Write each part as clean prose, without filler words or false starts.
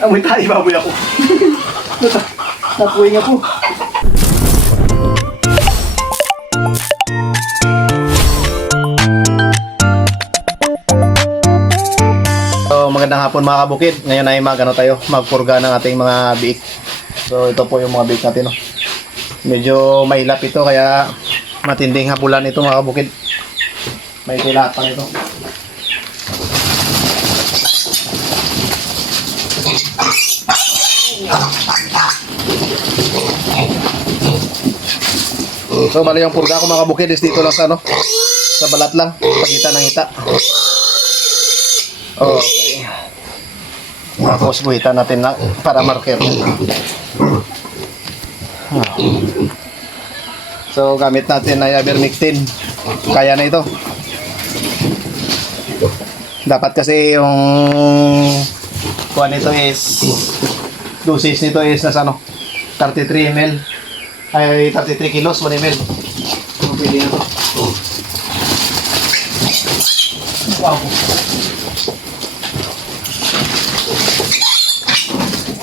Amoy tayo, baboy ako. Nakuwing ako. So, magandang hapon mga kabukid. Ngayon ay magpurga ng ating mga biik. So, ito po yung mga biik natin. No? Medyo mahilap ito, kaya matinding hapulan ito mga kabukid. May tilapang ito. So, bali yung purga ko mga kabukid is dito lang sa sa balat lang, pagitan ng hita. Okay. Tapos buhitan natin na para marker. So, gamit natin ay ivermectin. Kaya na ito. Dapat kasi yung kuha nito is dosage nito is nasa 33 ml ay 33 kilos 1 ml. So, pwede na ito. Wow.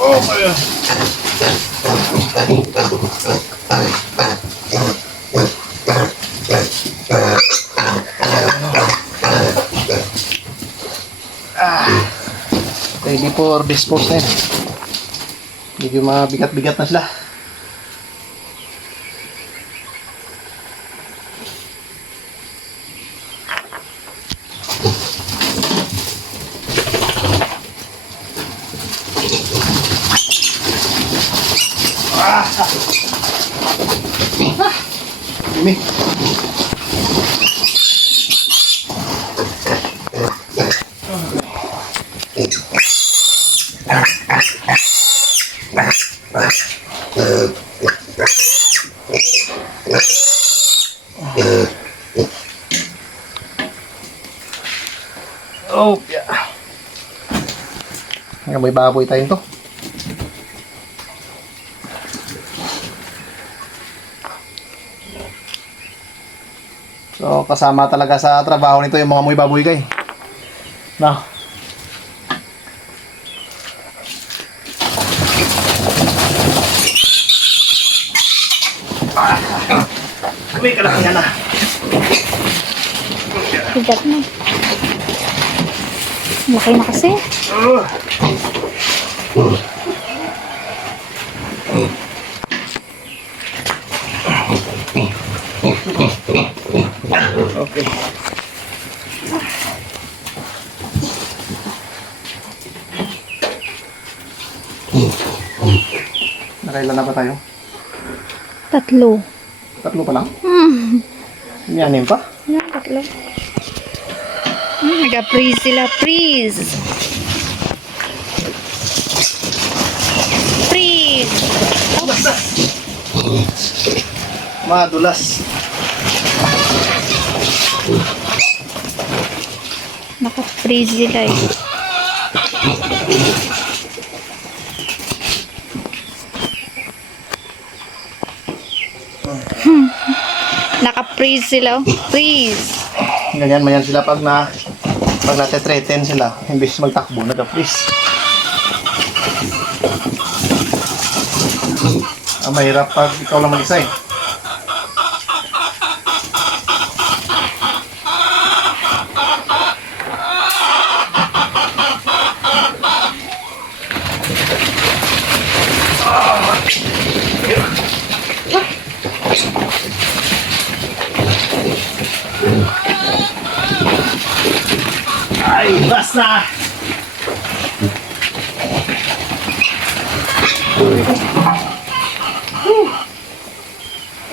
Oh my God. Ready for dispose na yun. Medyo mabigat-bigat na sila. Dumi. Oh, yeah. May baboy tayo to. So, kasama talaga sa trabaho nito yung mga muy baboy kay. Na. May kalakihan na. Bigat na. Laki na kasi. Okay. Nakailan na ba tayo? Tatlo. Tatlo pa lang? May anim pa? Yan, tatlo. Nag-freeze sila, freeze. Freeze. Madulas. Naka-freeze sila eh. Naka-freeze sila. Freeze. Ganyan man yan sila pag natetreten sila. Imbis magtakbo, nag-freeze. Mahirap pag ikaw lang mag-isa eh. Ay, basta!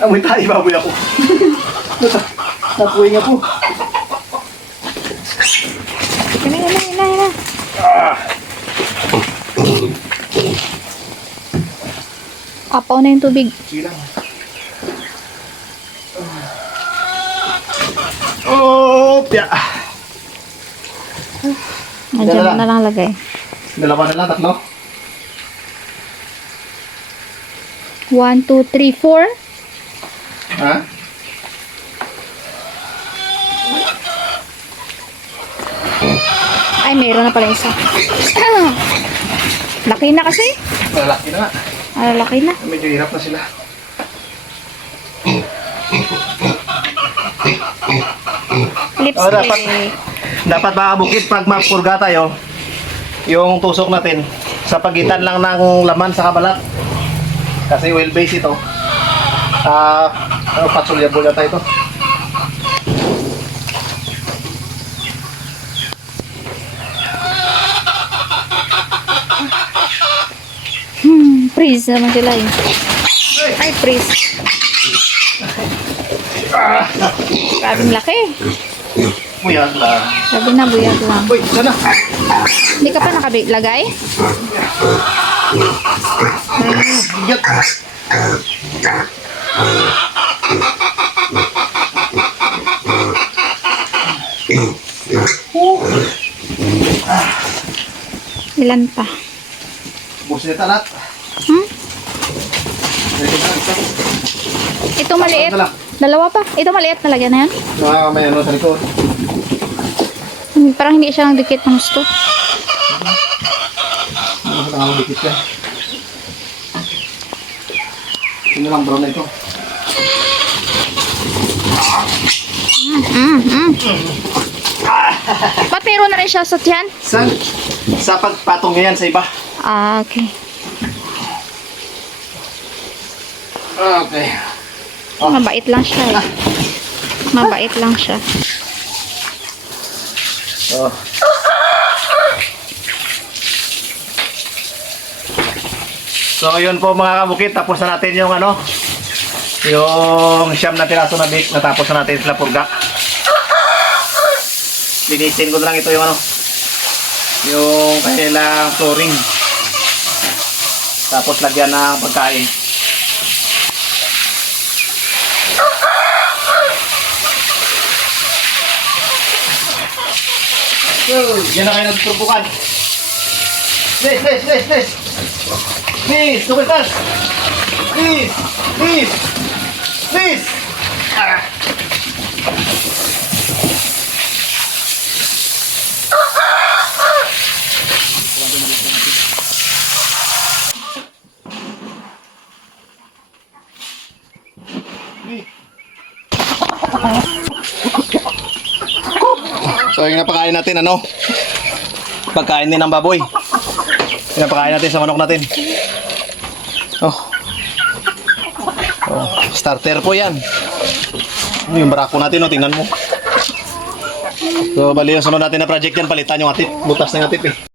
Amoy tayo, baboy ako. Nakuwing ako. Ina. Apaw na yung tubig. Silang. Oh, pya. Nandiyan mo na lang lagay. Dalawa na lang, tatlo. 1, 2, 3, 4. Ha? Ay, mayroon na pala isa. Laki na kasi. Malaki na nga. Laki na. Medyo hirap na sila. Lipstick. Dapat mga kabukid, pag magpurga tayo, yung tusok natin, sa pagitan lang ng laman sa kabalat. Kasi oil base ito. Patsulyable na tayo ito. Freeze naman sila eh. Ay, freeze. Grabing laki. Buyag lang. Sabi na, buyag lang. Uy, sana. Hindi ka pa nakalagay? Bigat. Ilan pa? Busin na lahat. Hmm? Ito maliit. Dalawa pa. Ito maliit na lagyan na yan. May ano sa likod. Parang hindi siya nagdikit ng gusto. Nakakadikit ka. Ito lang brown na ito. Ba't meron na rin siya sa tiyan? Sa pagpatong niya yan sa iba. Okay. Okay. Mabait lang siya eh. Mabait lang siya. Oh. So yun po mga kabukid, tapos na natin yung ano, yung siyam na piraso na bake, natapos na natin sila purga. Linisin ko na lang ito yung ano, yung kanilang flooring. Tapos lagyan ng pagkain. So, yan na kayo nagturbukan. Please, please, please, please. Please, tumitas. Please, please, please. So yung napakain natin ano, pagkain din ng baboy. Pinapakain natin sa manok natin. Oh. Oh, starter po yan. Yung barako natin, oh, tingnan mo. So bali yung sunod natin na project yan, palitan yung atip, butas ng atip eh.